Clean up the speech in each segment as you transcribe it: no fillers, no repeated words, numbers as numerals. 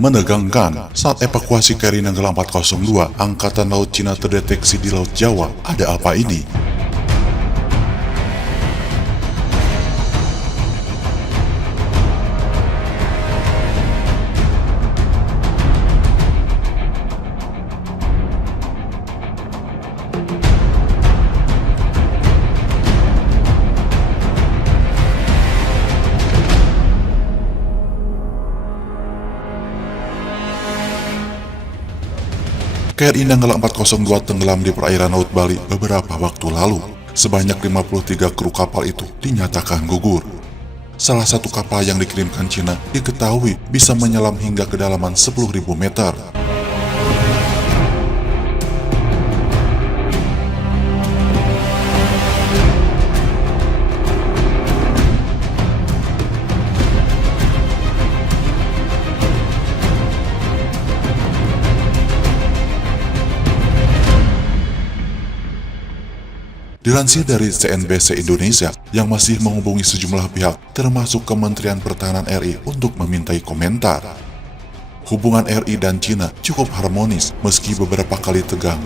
Menegangkan, saat evakuasi KRI Nanggala 402, Angkatan Laut Cina terdeteksi di Laut Jawa. Ada apa ini? KRI Nanggala 402 tenggelam di perairan Laut Bali beberapa waktu lalu. Sebanyak 53 kru kapal itu dinyatakan gugur. Salah satu kapal yang dikirimkan Cina diketahui bisa menyelam hingga kedalaman 10.000 meter. Dilansir dari CNBC Indonesia yang masih menghubungi sejumlah pihak termasuk Kementerian Pertahanan RI untuk memintai komentar. Hubungan RI dan Cina cukup harmonis meski beberapa kali tegang.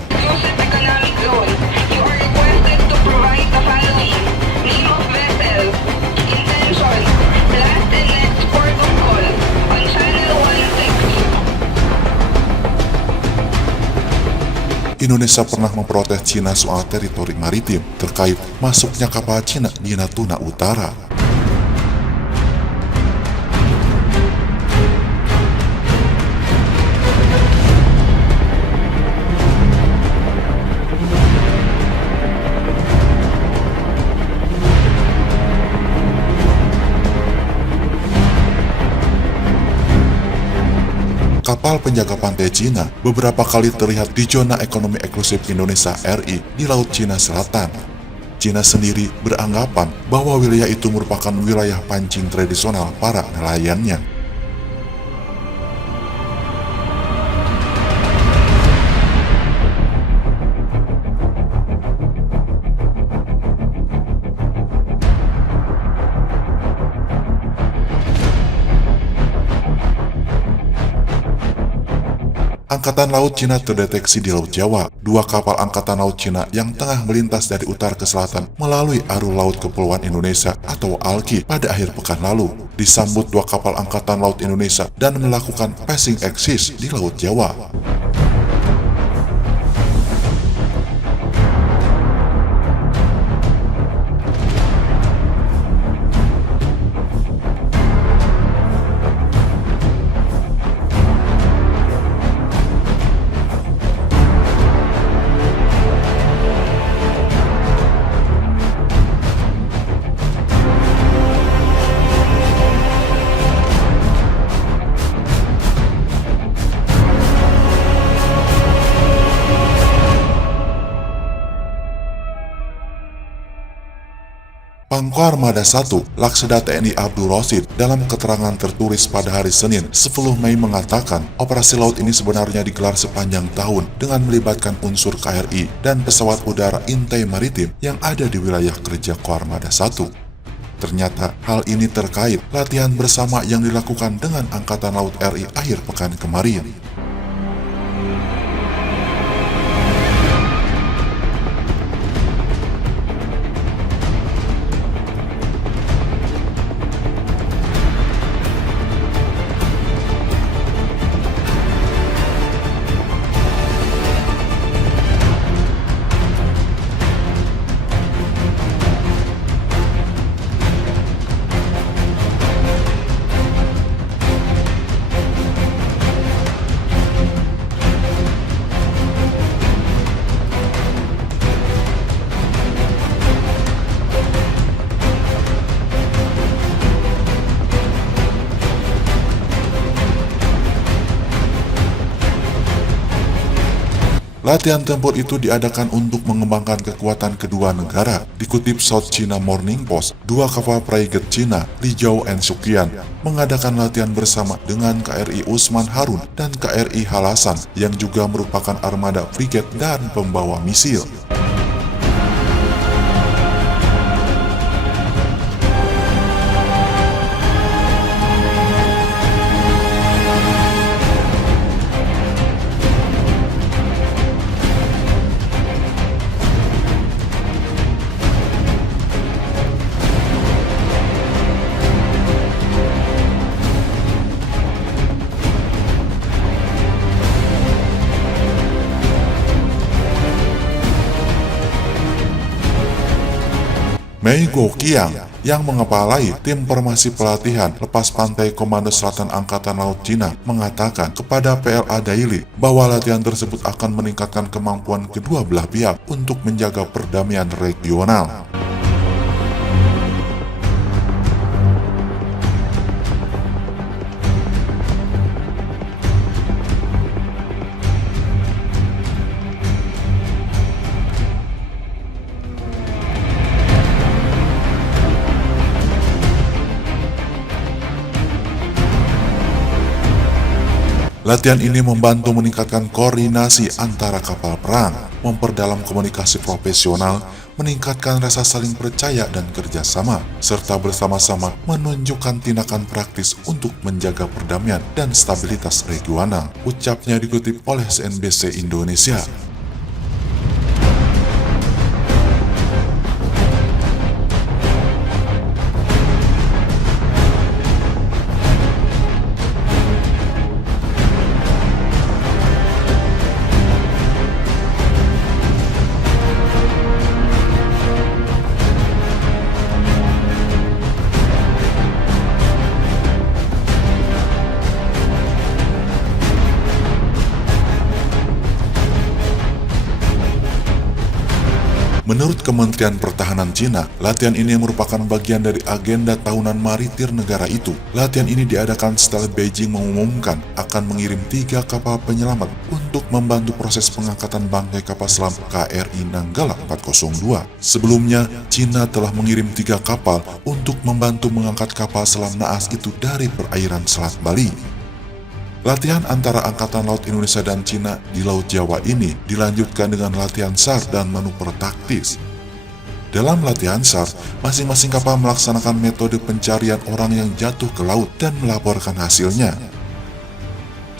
Indonesia pernah memprotes Cina soal teritori maritim terkait masuknya kapal Cina di Natuna Utara. Kapal penjaga pantai Cina beberapa kali terlihat di zona ekonomi eksklusif Indonesia RI di Laut Cina Selatan. Cina sendiri beranggapan bahwa wilayah itu merupakan wilayah pancing tradisional para nelayannya. Angkatan Laut Cina terdeteksi di Laut Jawa. Dua kapal Angkatan Laut Cina yang tengah melintas dari utara ke selatan melalui arus laut Kepulauan Indonesia atau ALKI pada akhir pekan lalu disambut dua kapal Angkatan Laut Indonesia dan melakukan passing exercise di Laut Jawa. Pangko Armada 1, Laksda TNI Abdul Roshid dalam keterangan tertulis pada hari Senin 10 Mei mengatakan operasi laut ini sebenarnya digelar sepanjang tahun dengan melibatkan unsur KRI dan pesawat udara intai maritim yang ada di wilayah kerja Koarmada 1. Ternyata hal ini terkait latihan bersama yang dilakukan dengan Angkatan Laut RI akhir pekan kemarin. Latihan tempur itu diadakan untuk mengembangkan kekuatan kedua negara. Dikutip South China Morning Post, dua kapal frigate Cina, Lijau and Suqian, mengadakan latihan bersama dengan KRI Usman Harun dan KRI Halasan yang juga merupakan armada frigate dan pembawa misil. Mei Guoqiang yang mengepalai tim formasi pelatihan lepas pantai Komando Selatan Angkatan Laut Cina mengatakan kepada PLA Daily bahwa latihan tersebut akan meningkatkan kemampuan kedua belah pihak untuk menjaga perdamaian regional. Latihan ini membantu meningkatkan koordinasi antara kapal perang, memperdalam komunikasi profesional, meningkatkan rasa saling percaya dan kerjasama, serta bersama-sama menunjukkan tindakan praktis untuk menjaga perdamaian dan stabilitas regional, ucapnya dikutip oleh CNBC Indonesia. Menurut Kementerian Pertahanan Cina, latihan ini merupakan bagian dari agenda tahunan maritir negara itu. Latihan ini diadakan setelah Beijing mengumumkan akan mengirim 3 kapal penyelamat untuk membantu proses pengangkatan bangkai kapal selam KRI Nanggala 402. Sebelumnya, Cina telah mengirim 3 kapal untuk membantu mengangkat kapal selam naas itu dari perairan Selat Bali. Latihan antara Angkatan Laut Indonesia dan Cina di Laut Jawa ini dilanjutkan dengan latihan SAR dan manuver taktis. Dalam latihan SAR, masing-masing kapal melaksanakan metode pencarian orang yang jatuh ke laut dan melaporkan hasilnya.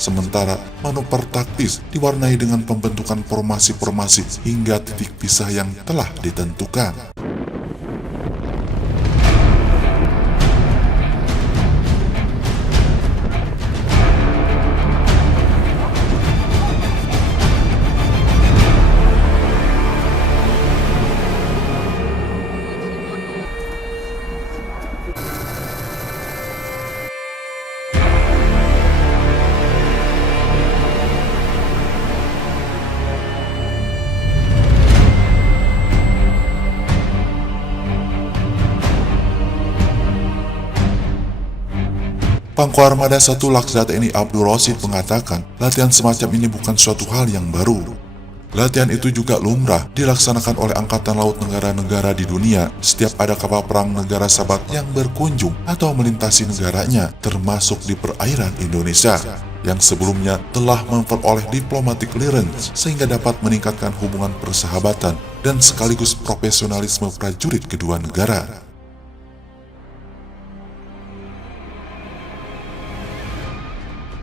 Sementara manuver taktis diwarnai dengan pembentukan formasi-formasi hingga titik pisah yang telah ditentukan. Pangku Armada 1 Laksda TNI Abdul Roshid mengatakan, latihan semacam ini bukan suatu hal yang baru. Latihan itu juga lumrah dilaksanakan oleh Angkatan Laut negara-negara di dunia setiap ada kapal perang negara sahabat yang berkunjung atau melintasi negaranya, termasuk di perairan Indonesia, yang sebelumnya telah memperoleh diplomatic clearance sehingga dapat meningkatkan hubungan persahabatan dan sekaligus profesionalisme prajurit kedua negara.